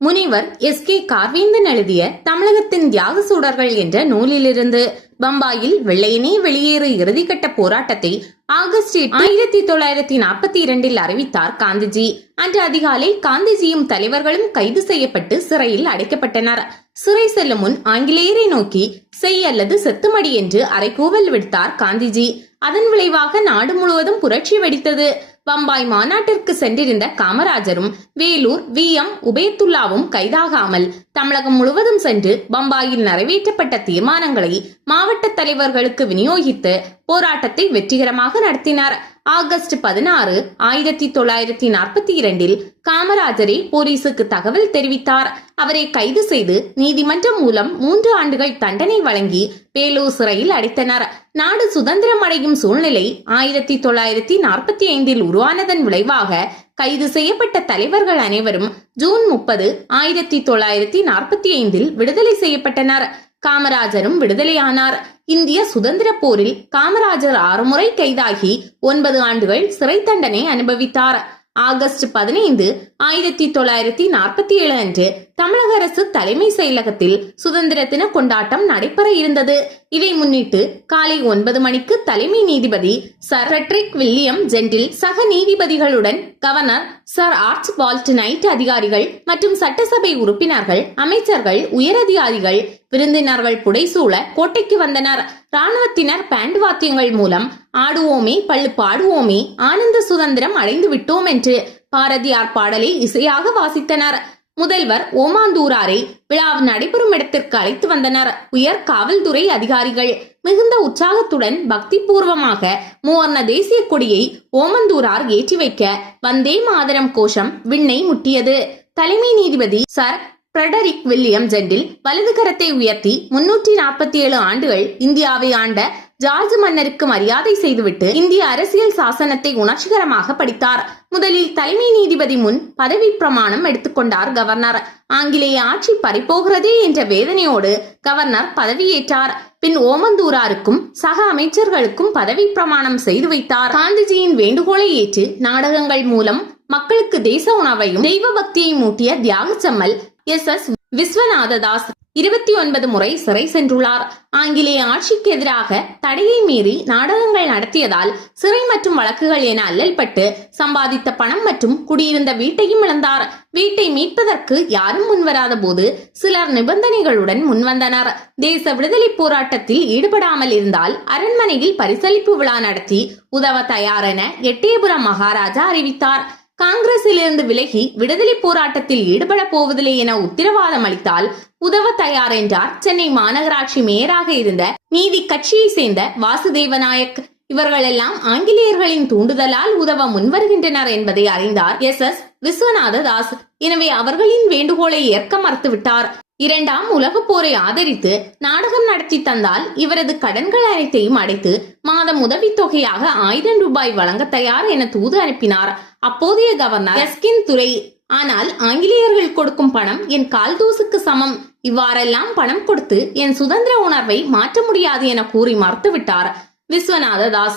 முனைவர் S K Karvendhan எழுதிய தமிழகத்தின் தியாக சூடர்கள் என்ற நூலிலிருந்து பம்பாயில் வெள்ளையனே வெளியேறு இறுதிக்கட்ட போராட்டத்தை ஆகஸ்ட் ஆயிரத்தி தொள்ளாயிரத்தி நாற்பத்தி இரண்டில் அறிவித்தார் காந்திஜி. அன்று அதிகாலை காந்திஜியும் தலைவர்களும் கைது செய்யப்பட்டு சிறையில் அடைக்கப்பட்டனர். சிறை செல்லும் முன் ஆங்கிலேயரை நோக்கி செய் அல்லது செத்துமடி என்று அரைக்கூவல் விடுத்தார் காந்திஜி. அதன் விளைவாக நாடு முழுவதும் புரட்சி வெடித்தது. பம்பாய் மாநாட்டிற்கு சென்றிருந்த காமராஜரும் வேலூர் வி. எம். உபேத்துல்லாவும் கைதாகாமல் தமிழகம் முழுவதும் சென்று பம்பாயில் நிறைவேற்றப்பட்ட தீர்மானங்களை மாவட்ட தலைவர்களுக்கு விநியோகித்து போராட்டத்தை வெற்றிகரமாக நடத்தினார். ஆகஸ்ட் பதினாறு ஆயிரத்தி தொள்ளாயிரத்தி நாற்பத்தி இரண்டில் காமராஜரே போலீசுக்கு தகவல் தெரிவித்தார். அவரை கைது செய்து நீதிமன்றம் மூலம் மூன்று ஆண்டுகள் தண்டனை வழங்கி வேலூர் சிறையில் அடைத்தனர். நாடு சுதந்திரம் அடையும் சூழ்நிலை ஆயிரத்தி தொள்ளாயிரத்தி நாற்பத்தி ஐந்தில் உருவானதன் விளைவாக கைது செய்யப்பட்ட தலைவர்கள் அனைவரும் ஜூன் முப்பது ஆயிரத்தி தொள்ளாயிரத்தி நாற்பத்தி ஐந்தில் விடுதலை செய்யப்பட்டனர். காமராஜரும் விடுதலையானார். இந்திய சுதந்திர போரில் காமராஜர் ஆறு முறை கைதாகி ஒன்பது ஆண்டுகள் சிறை தண்டனை அனுபவித்தார். ஆகஸ்ட் பதினைந்து ஆயிரத்தி தொள்ளாயிரத்தி நாற்பத்தி ஏழு அன்று தமிழக அரசு தலைமை செயலகத்தில் சுதந்திர தின கொண்டாட்டம் நடைபெற இருந்தது. இதை முன்னிட்டு காலை ஒன்பது மணிக்கு தலைமை நீதிபதி சர் ரெட்ரிக் வில்லியம் ஜென்டில் சக நீதிபதிகளுடன் governor sir Archibald Nye அதிகாரிகள் மற்றும் சட்டசபை உறுப்பினர்கள் அமைச்சர்கள் உயரதிகாரிகள் விருந்தினர்கள் புடைசூழ கோட்டைக்கு வந்தனர். ராணுவத்தினர் பேண்ட் வாத்தியங்கள் மூலம் ஆடுவோமே பள்ளு பாடுவோமே ஆனந்த சுதந்திரம் அடைந்து விட்டோம் என்று பாரதியார் பாடலை இசையாக வாசித்தனர். முதல்வர் ஓமாந்தூராரை விழா நடைபெறும் இடத்திற்கு அழைத்து வந்தனர். உயர் காவல்துறை அதிகாரிகள் மிகுந்த உற்சாகத்துடன் பக்தி பூர்வமாக மூவர்ண தேசிய கொடியை ஓமந்தூரார் ஏற்றி வைக்க வந்தே மாதரம் கோஷம் விண்ணை முட்டியது. தலைமை நீதிபதி சர். ஃபிரெடரிக் வில்லியம் ஜெண்டில் வலது கரத்தை உயர்த்தி முன்னூற்றி நாற்பத்தி ஏழு ஆண்டுகள் இந்தியாவை ஆண்ட ஜார்ஜ் மன்னருக்கு மரியாதை செய்துவிட்டு இந்திய அரசியல் சாசனத்தை உணர்ச்சிகரமாக படித்தார். முதலில் தலைமை நீதிபதி முன் பதவி பிரமாணம் எடுத்துக்கொண்டார் கவர்னர். ஆங்கிலேய ஆட்சி பறிப்போகிறதே என்ற வேதனையோடு கவர்னர் பதவியேற்றார். பின் ஓமந்தூராருக்கும் சக அமைச்சர்களுக்கும் பதவி பிரமாணம் செய்து வைத்தார். காந்திஜியின் வேண்டுகோளை ஏற்று நாடகங்கள் மூலம் மக்களுக்கு தேச உணவையும் தெய்வ பக்தியை மூட்டிய தியாகச்சம்மல் எஸ் எஸ் விஸ்வநாததாஸ் இருபத்தி ஒன்பது முறை சிறை சென்றுள்ளார். ஆங்கிலேய ஆட்சிக்கு எதிராக தடையை மீறி நாடகங்கள் நடத்தியதால் சிறை மற்றும் வழக்குகள் என அல்லல்பட்டு சம்பாதித்த பணம் மற்றும் குடியிருந்த வீட்டையும் இழந்தார். வீட்டை மீட்பதற்கு யாரும் முன்வராத போது சிலர் நிபந்தனைகளுடன் முன்வந்தனர். தேச விடுதலை போராட்டத்தில் ஈடுபடாமல் இருந்தால் அரண்மனையில் பரிசளிப்பு விழா நடத்தி உதவ தயாரென எட்டயபுரம் மகாராஜா அறிவித்தார். காங்கிரசிலிருந்து விலகி விடுதலை போராட்டத்தில் ஈடுபட போவதில்லை என உத்தரவாதம் அளித்தால் உதவ தயார் என்றார் சென்னை மாநகராட்சி மேயராக இருந்த நீதி கட்சியை சேர்ந்த வாசுதேவ நாயக் இவர்களெல்லாம் ஆங்கிலேயர்களின் தூண்டுதலால் உதவ முன்வருகின்றனர் என்பதை அறிந்தார் எஸ் எஸ் விஸ்வநாத தாஸ் எனவே அவர்களின் வேண்டுகோளை ஏற்க மறுத்துவிட்டார். இரண்டாம் உலகப் போரை ஆதரித்து நாடகம் நடத்தி தந்தால் இவரது கடன்கள் அனைத்தையும் அடைத்து மாதம் உதவித்தொகையாக ஆயிரம் ரூபாய் வழங்க தயார் என தூது அனுப்பினார். அப்போதைய கவர்னர் எஸ்கின் துறை ஆனால் ஆங்கிலேயர்கள் கொடுக்கும் பணம் என் கால் தூசுக்கு சமம். இவ்வாறெல்லாம் பணம் கொடுத்து என் சுதந்திர உணர்வை மாற்ற முடியாது என கூறி மறுத்துவிட்டார் விஸ்வநாத தாஸ்